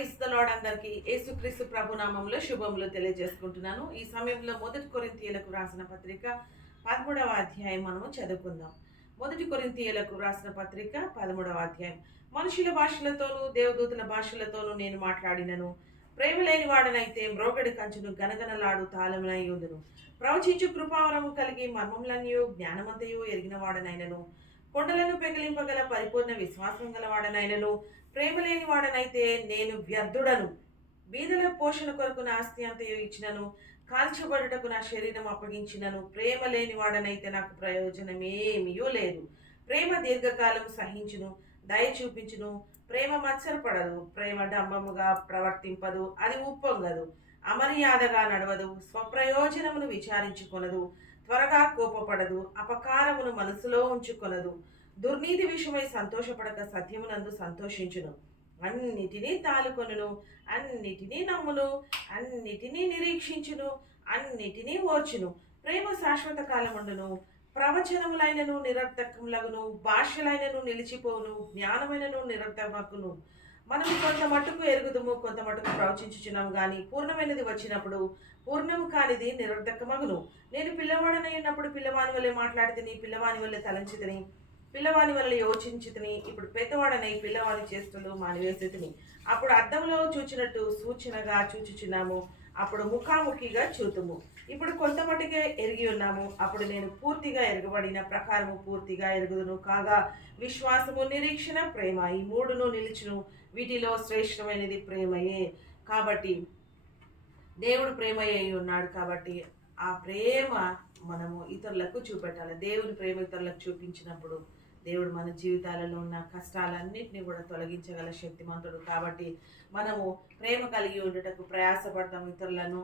Praise the lord. అందరికీ యేసుక్రీస్తు ప్రభు నామంలో శుభములు తెలియజేసుకుంటున్నాను. ఈ సమయంలో 1 కొరింథీయులకు రాసిన పత్రిక 13వ అధ్యాయం మనము చదువుకుందాం. 1 కొరింథీయులకు రాసిన పత్రిక 13వ అధ్యాయం. మనుషుల భాషలతోనూ దేవదూతల భాషలతోనూ నేను మాట్లాడినను, ప్రేమ లేని వాడనైతే మ్రోగడి కంచును గనగనలాడు తాళమునై ఉందును. ప్రవచించు కృపావరము కలిగి మర్మములన్నయు జ్ఞానమంతయు ఎరిగిన వాడనైనను, కొండలను పెగిలింపగల పరిపూర్ణ విశ్వాసం గలవాడనైనను, ప్రేమ లేని వాడనైతే నేను వ్యర్థుడను. బీదల పోషణ కొరకు నా ఆస్తి అంతయు ఇచ్చినను, కాల్చబడుటకు నా శరీరం అప్పగించినను, ప్రేమ లేని వాడనైతే నాకు ప్రయోజనమేమీయూ లేదు. ప్రేమ దీర్ఘకాలం సహించును, దయ చూపించును. ప్రేమ మత్సరపడదు, ప్రేమ డంబముగా ప్రవర్తింపదు, అది ఉప్పొంగదు, అమర్యాదగా నడవదు, స్వప్రయోజనమును విచారించుకొనదు, త్వరగా కోపపడదు, అపకారమును మనసులో ఉంచుకొనదు, దుర్నీతి విషయమై సంతోషపడక సత్యమునందు సంతోషించును. అన్నిటినీ తాలుకొనును, అన్నిటినీ నమ్మును, అన్నిటినీ నిరీక్షించును, అన్నిటినీ ఓర్చును. ప్రేమ శాశ్వత కాలముండును. ప్రవచనములైనను నిరర్థకములగును, భాషలైనను నిలిచిపోవును, జ్ఞానమైనను నిరర్థకమును. మనము కొంత మట్టుకు ఎరుగుదుము, కొంత మట్టుకు ప్రవచించుచున్నాము గాని పూర్ణమైనది వచ్చినప్పుడు పూర్ణము కానిది నిరర్థకమగును. నేను పిల్లవాడనై ఉన్నప్పుడు పిల్లవాని వల్లే మాట్లాడితిని, పిల్లవాని వల్లే తలంచితిని, పిల్లవాని వల్ల యోచించితిని. ఇప్పుడు పెద్దవాడనై పిల్లవాని చేష్టలు మానివేసితిని. అప్పుడు అద్దంలో చూచినట్టు సూచనగా చూచుచున్నాము, అప్పుడు ముఖాముఖిగా చూతుము. ఇప్పుడు కొంత మటుకే ఎరిగి ఉన్నాము, అప్పుడు నేను పూర్తిగా ఎరగబడిన ప్రకారము పూర్తిగా ఎరుగుదును. కాగా విశ్వాసము, నిరీక్షణ, ప్రేమ, ఈ మూడును నిలుచును. వీటిలో శ్రేష్టమైనది ప్రేమయే. కాబట్టి దేవుడు ప్రేమయ్య ఉన్నాడు. కాబట్టి ఆ ప్రేమ మనము ఇతరులకు చూపెట్టాలి. దేవుని ప్రేమ ఇతరులకు చూపించినప్పుడు దేవుడు మన జీవితాలలో ఉన్న కష్టాలన్నింటినీ కూడా తొలగించగల శక్తిమంతుడు. కాబట్టి మనము ప్రేమ కలిగి ఉండటకు ప్రయాసపడతాం. ఇతరులను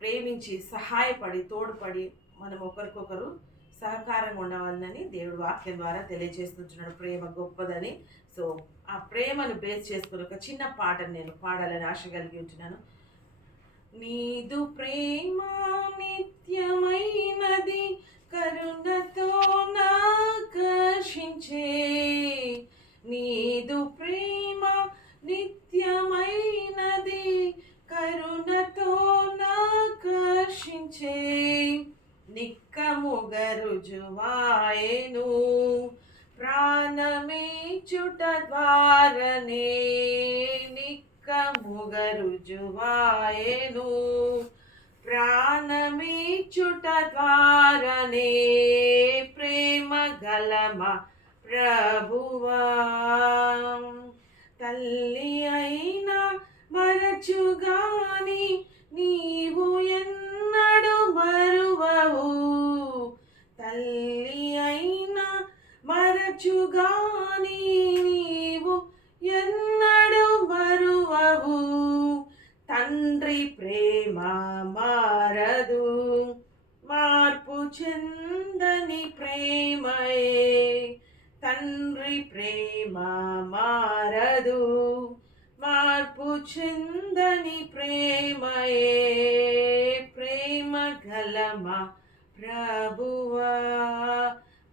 ప్రేమించి సహాయపడి తోడ్పడి మనం ఒకరికొకరు సహకారంగా ఉండవాలని దేవుడు వాక్యం ద్వారా తెలియజేస్తున్నాడు. ప్రేమ గొప్పదని. సో ఆ ప్రేమను బేస్ చేసుకుని ఒక చిన్న పాటను నేను పాడాలని ఆశ కలిగి ఉంటున్నాను. నీదు ప్రేమ నిత్యమైనది, కరుణతో నాకర్షించే. నీదు ప్రేమ నిత్యమైనది, కరుణతో నాకర్షించే. నిక్కముగా రుజువాయెను, ప్రాణమిచ్చుట ద్వారానే. నిక్కముగా రుజువాయెను, ప్రాణమిచ్చుట ద్వారానే. ప్రేమ గలమా ప్రభువా, తల్లి అయినా మరచుగాని నీవు ఎన్నడు మరువవు. తల్లి అయినా మరచుగాని నీవు ఎన్నడు మరువవు. తండ్రి ప్రేమ మారదు, మార్పు చెందని ప్రేమయే. తండ్రి ప్రేమ మారదు, మార్పు చెందని ప్రేమయే. ప్రేమ గలమా ప్రభువా,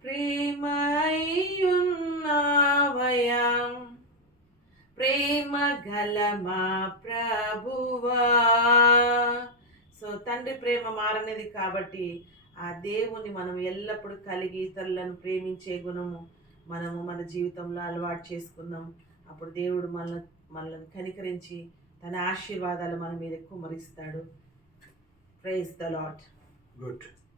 ప్రేమ అయ్యున్నావయా. ప్రేమ గలమా ప్రభువా. సో తండ్రి ప్రేమ మారనిది. కాబట్టి ఆ దేవుని మనం ఎల్లప్పుడూ కలిగి ఇతరులను ప్రేమించే గుణము మనము మన జీవితంలో అలవాటు చేసుకుందాం. అప్పుడు దేవుడు మనల్ని కనికరించి తన ఆశీర్వాదాలు మన మీద కుమ్మరిస్తాడు. Praise the lord. గుడ్.